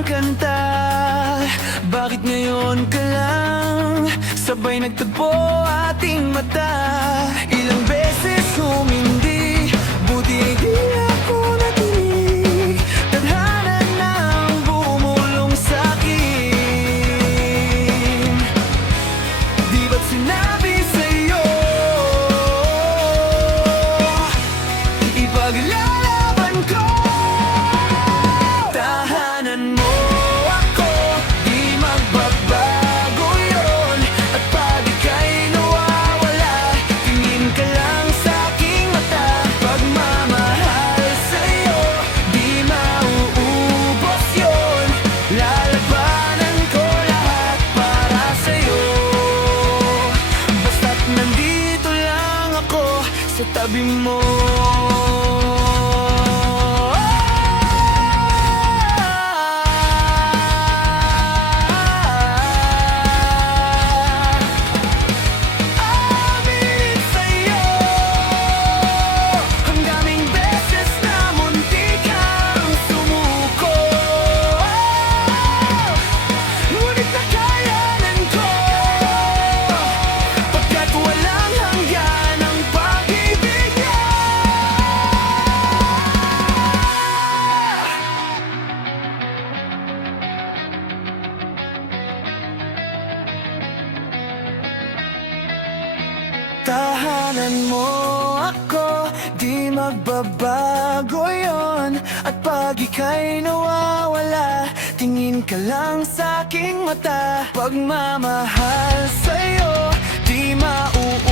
ng kanta. Bakit ngayon ka lang sabay nagtagpo ating mata? Ilang beses humindi, buti di ako natinig. Tadhana nang bumulong sa'kin. Di ba't sinabi sa'yo ipaglalaban ko? Tahanan mo ako, di magbabago yun. At pag ika'y nawawala, tingin ka lang sa'king mata. Pagmamahal sa'yo, di mauubos yun. Lalabanan ko lahat para sa'yo. Basta't nandito lang ako sa tabi mo. Aminin sa'yo, ang daming beses na muntik kang sumuko. Ngunit nakayanan ko, pagkat walang hanggan ang pag-ibig niya. Tahanan mo ako, di magbabago yon. At pag ika'y nawawala, tingin ka lang sa'king mata. Pagmamahal sa'yo, di mauubos